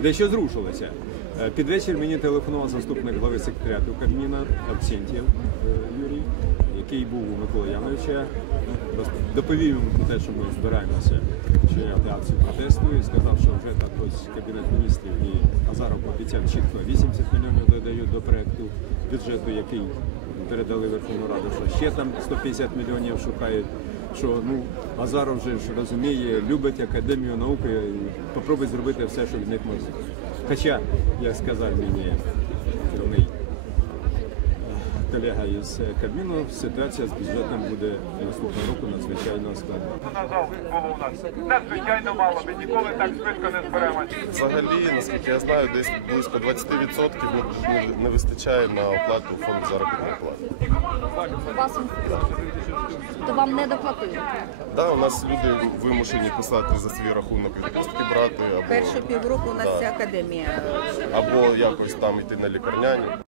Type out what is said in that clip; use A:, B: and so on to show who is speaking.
A: дещо зрушилося. Під вечір мені телефонував заступник глави секретаріату Кабміна Абсентєв Юрій, який був у Миколи Яновича. Доповів йому про те, що ми збираємося вчиняти акцію протесту, і сказав, що вже так ось Кабінет міністрів і Азаров обіцяв чітко 80 мільйонів додають до проєкту бюджету, який передали Верховну Раду, що ще там 150 мільйонів шукають. Що Азаров вже ж розуміє, любить Академію науки і попробує зробити все, що від них може. Хоча, як сказав мені керівний колега із Кабміну, ситуація з бюджетом буде наступного року надзвичайно складна.
B: Надзвичайно мало, ми ніколи так швидко не зберемося.
C: Взагалі, наскільки я знаю, десь близько 20% не вистачає на оплату фонду заробітної плати.
D: То вам не доплатили?
C: Так, у нас люди вимушені писати за свій рахунок відпустки брати.
E: Першу півроку у нас вся академія.
C: Або якось там йти на лікарняні.